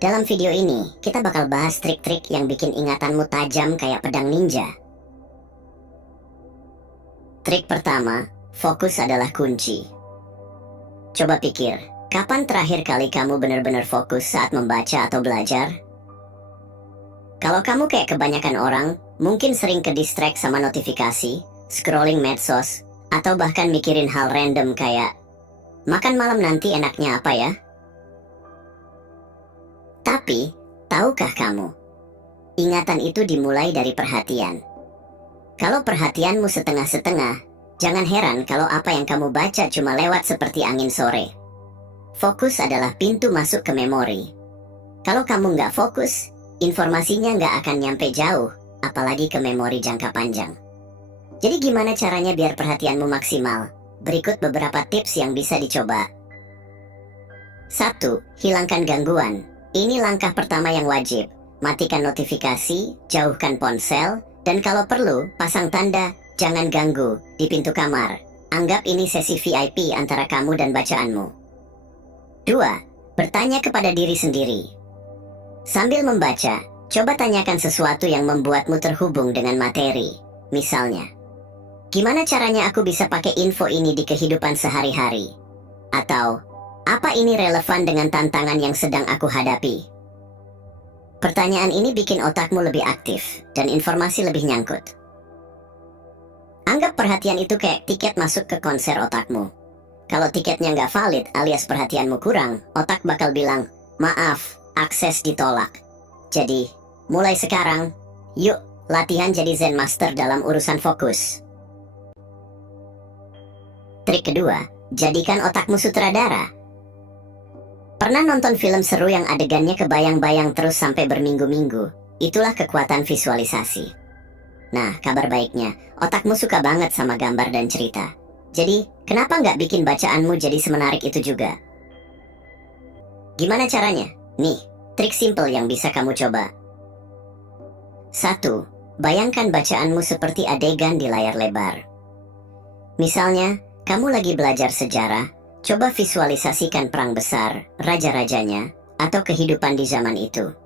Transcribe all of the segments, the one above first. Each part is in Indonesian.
Dalam video ini, kita bakal bahas trik-trik yang bikin ingatanmu tajam kayak pedang ninja. Trik pertama, fokus adalah kunci. Coba pikir, kapan terakhir kali kamu benar-benar fokus saat membaca atau belajar? Kalau kamu kayak kebanyakan orang, mungkin sering ke-distract sama notifikasi, scrolling medsos, atau bahkan mikirin hal random kayak, makan malam nanti enaknya apa ya? Tapi, tahukah kamu? Ingatan itu dimulai dari perhatian. Kalau perhatianmu setengah-setengah, jangan heran kalau apa yang kamu baca cuma lewat seperti angin sore. Fokus adalah pintu masuk ke memori. Kalau kamu nggak fokus, informasinya nggak akan nyampe jauh, apalagi ke memori jangka panjang. Jadi gimana caranya biar perhatianmu maksimal? Berikut beberapa tips yang bisa dicoba. 1. Hilangkan gangguan. Ini langkah pertama yang wajib. Matikan notifikasi, jauhkan ponsel, dan kalau perlu, pasang tanda "jangan ganggu" di pintu kamar. Anggap ini sesi VIP antara kamu dan bacaanmu. 2. Bertanya kepada diri sendiri. Sambil membaca, coba tanyakan sesuatu yang membuatmu terhubung dengan materi. Misalnya, gimana caranya aku bisa pakai info ini di kehidupan sehari-hari? Atau, apa ini relevan dengan tantangan yang sedang aku hadapi? Pertanyaan ini bikin otakmu lebih aktif dan informasi lebih nyangkut. Anggap perhatian itu kayak tiket masuk ke konser otakmu. Kalau tiketnya nggak valid alias perhatianmu kurang, otak bakal bilang, maaf, akses ditolak. Jadi, mulai sekarang, yuk latihan jadi Zen Master dalam urusan fokus. Trik kedua, jadikan otakmu sutradara. Pernah nonton film seru yang adegannya kebayang-bayang terus sampai berminggu-minggu? Itulah kekuatan visualisasi. Nah, kabar baiknya, otakmu suka banget sama gambar dan cerita. Jadi, kenapa nggak bikin bacaanmu jadi semenarik itu juga? Gimana caranya? Nih, trik simple yang bisa kamu coba. 1. Bayangkan bacaanmu seperti adegan di layar lebar. Misalnya, kamu lagi belajar sejarah. Coba visualisasikan perang besar, raja-rajanya, atau kehidupan di zaman itu.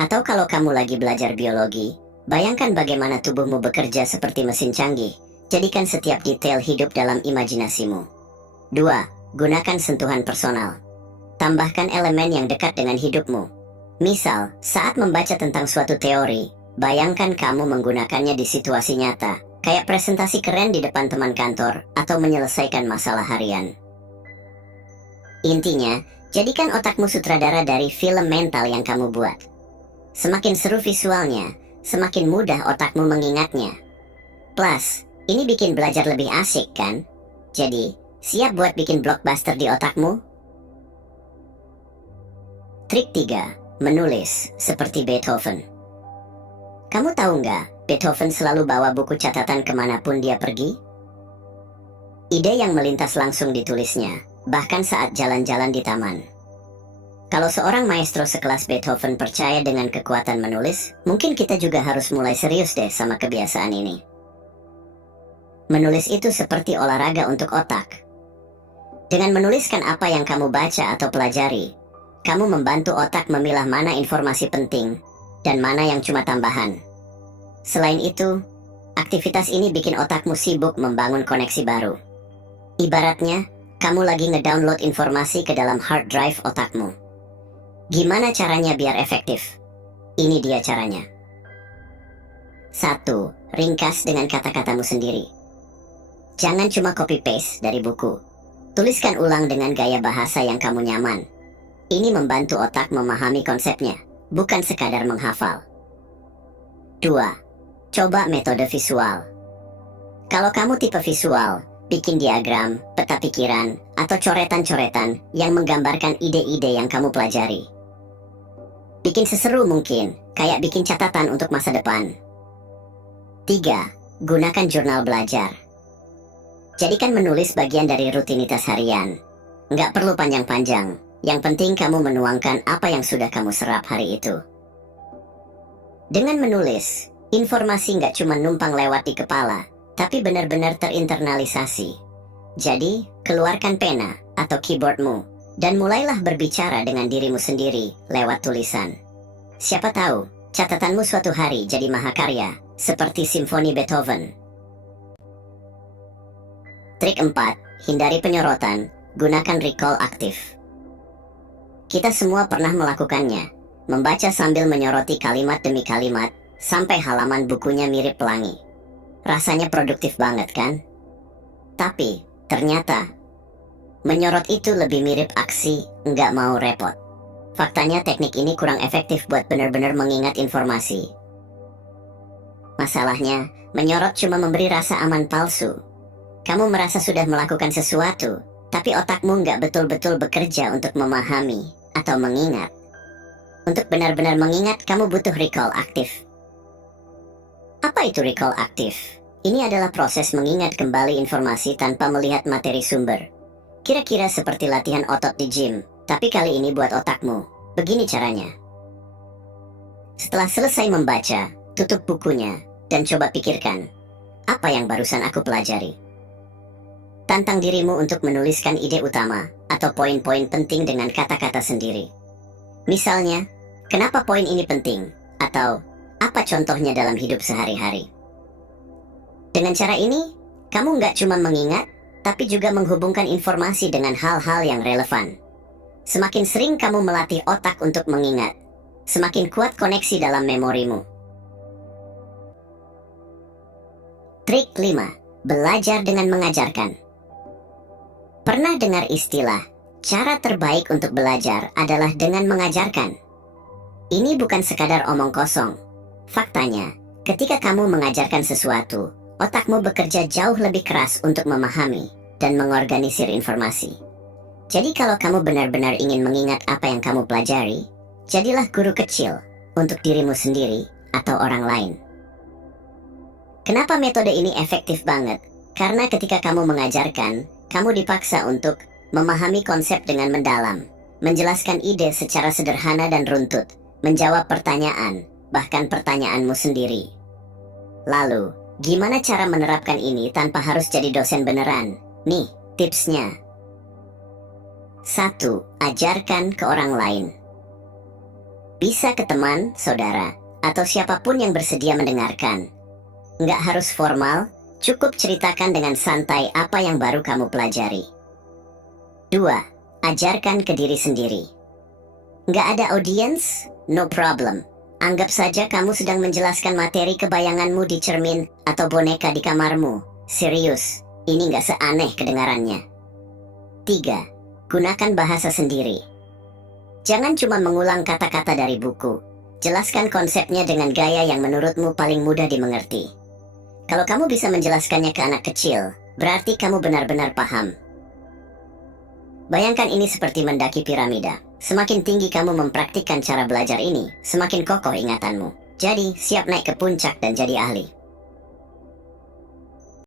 Atau kalau kamu lagi belajar biologi, bayangkan bagaimana tubuhmu bekerja seperti mesin canggih. Jadikan setiap detail hidup dalam imajinasimu. 2. Gunakan sentuhan personal. Tambahkan elemen yang dekat dengan hidupmu. Misal, saat membaca tentang suatu teori, bayangkan kamu menggunakannya di situasi nyata, kayak presentasi keren di depan teman kantor, atau menyelesaikan masalah harian. Intinya, jadikan otakmu sutradara dari film mental yang kamu buat. Semakin seru visualnya, semakin mudah otakmu mengingatnya. Plus, ini bikin belajar lebih asik kan? Jadi, siap buat bikin blockbuster di otakmu? Trik 3. Menulis, seperti Beethoven. Kamu tahu nggak, Beethoven selalu bawa buku catatan kemanapun dia pergi? Ide yang melintas langsung ditulisnya, bahkan saat jalan-jalan di taman. Kalau seorang maestro sekelas Beethoven percaya dengan kekuatan menulis, mungkin kita juga harus mulai serius deh sama kebiasaan ini. Menulis itu seperti olahraga untuk otak. Dengan menuliskan apa yang kamu baca atau pelajari, kamu membantu otak memilah mana informasi penting dan mana yang cuma tambahan. Selain itu, aktivitas ini bikin otakmu sibuk membangun koneksi baru. Ibaratnya, kamu lagi ngedownload informasi ke dalam hard drive otakmu. Gimana caranya biar efektif? Ini dia caranya. 1. Ringkas dengan kata-katamu sendiri. Jangan cuma copy-paste dari buku. Tuliskan ulang dengan gaya bahasa yang kamu nyaman. Ini membantu otak memahami konsepnya, bukan sekadar menghafal. 2. Coba metode visual. Kalau kamu tipe visual, bikin diagram, peta pikiran, atau coretan-coretan yang menggambarkan ide-ide yang kamu pelajari. Bikin seseru mungkin, kayak bikin catatan untuk masa depan. 3. Gunakan jurnal belajar. Jadikan menulis bagian dari rutinitas harian. Nggak perlu panjang-panjang, yang penting kamu menuangkan apa yang sudah kamu serap hari itu. Dengan menulis, informasi nggak cuma numpang lewat di kepala, tapi benar-benar terinternalisasi. Jadi, keluarkan pena atau keyboardmu, Dan mulailah berbicara dengan dirimu sendiri lewat tulisan. Siapa tahu, catatanmu suatu hari jadi mahakarya, seperti simfoni Beethoven. Trik 4. Hindari penyorotan, gunakan recall aktif. Kita semua pernah melakukannya, membaca sambil menyoroti kalimat demi kalimat, sampai halaman bukunya mirip pelangi. Rasanya produktif banget kan? Tapi, ternyata, menyorot itu lebih mirip aksi, nggak mau repot. Faktanya teknik ini kurang efektif buat benar-benar mengingat informasi. Masalahnya, menyorot cuma memberi rasa aman palsu. Kamu merasa sudah melakukan sesuatu, tapi otakmu nggak betul-betul bekerja untuk memahami atau mengingat. Untuk benar-benar mengingat, kamu butuh recall aktif. Apa itu recall aktif? Ini adalah proses mengingat kembali informasi tanpa melihat materi sumber. Kira-kira seperti latihan otot di gym, tapi kali ini buat otakmu. Begini caranya. Setelah selesai membaca, tutup bukunya, dan coba pikirkan, apa yang barusan aku pelajari? Tantang dirimu untuk menuliskan ide utama, atau poin-poin penting dengan kata-kata sendiri. Misalnya, kenapa poin ini penting? Atau, apa contohnya dalam hidup sehari-hari? Dengan cara ini, kamu nggak cuma mengingat, tapi juga menghubungkan informasi dengan hal-hal yang relevan. Semakin sering kamu melatih otak untuk mengingat, semakin kuat koneksi dalam memorimu. Trik 5. Belajar dengan mengajarkan. Pernah dengar istilah, cara terbaik untuk belajar adalah dengan mengajarkan? Ini bukan sekadar omong kosong. Faktanya, ketika kamu mengajarkan sesuatu, otakmu bekerja jauh lebih keras untuk memahami dan mengorganisir informasi. Jadi kalau kamu benar-benar ingin mengingat apa yang kamu pelajari, jadilah guru kecil untuk dirimu sendiri atau orang lain. Kenapa metode ini efektif banget? Karena ketika kamu mengajarkan, kamu dipaksa untuk memahami konsep dengan mendalam, menjelaskan ide secara sederhana dan runtut, menjawab pertanyaan, bahkan pertanyaanmu sendiri. Lalu, gimana cara menerapkan ini tanpa harus jadi dosen beneran? Nih, tipsnya. 1. Ajarkan ke orang lain. Bisa ke teman, saudara, atau siapapun yang bersedia mendengarkan. Nggak harus formal, cukup ceritakan dengan santai apa yang baru kamu pelajari. 2. Ajarkan ke diri sendiri. Nggak ada audiens? No problem. Anggap saja kamu sedang menjelaskan materi kebayanganmu di cermin atau boneka di kamarmu. Serius, ini nggak seaneh kedengarannya. 3. Gunakan bahasa sendiri. Jangan cuma mengulang kata-kata dari buku. Jelaskan konsepnya dengan gaya yang menurutmu paling mudah dimengerti. Kalau kamu bisa menjelaskannya ke anak kecil, berarti kamu benar-benar paham. Bayangkan ini seperti mendaki piramida. Semakin tinggi kamu mempraktikkan cara belajar ini, semakin kokoh ingatanmu. Jadi, siap naik ke puncak dan jadi ahli.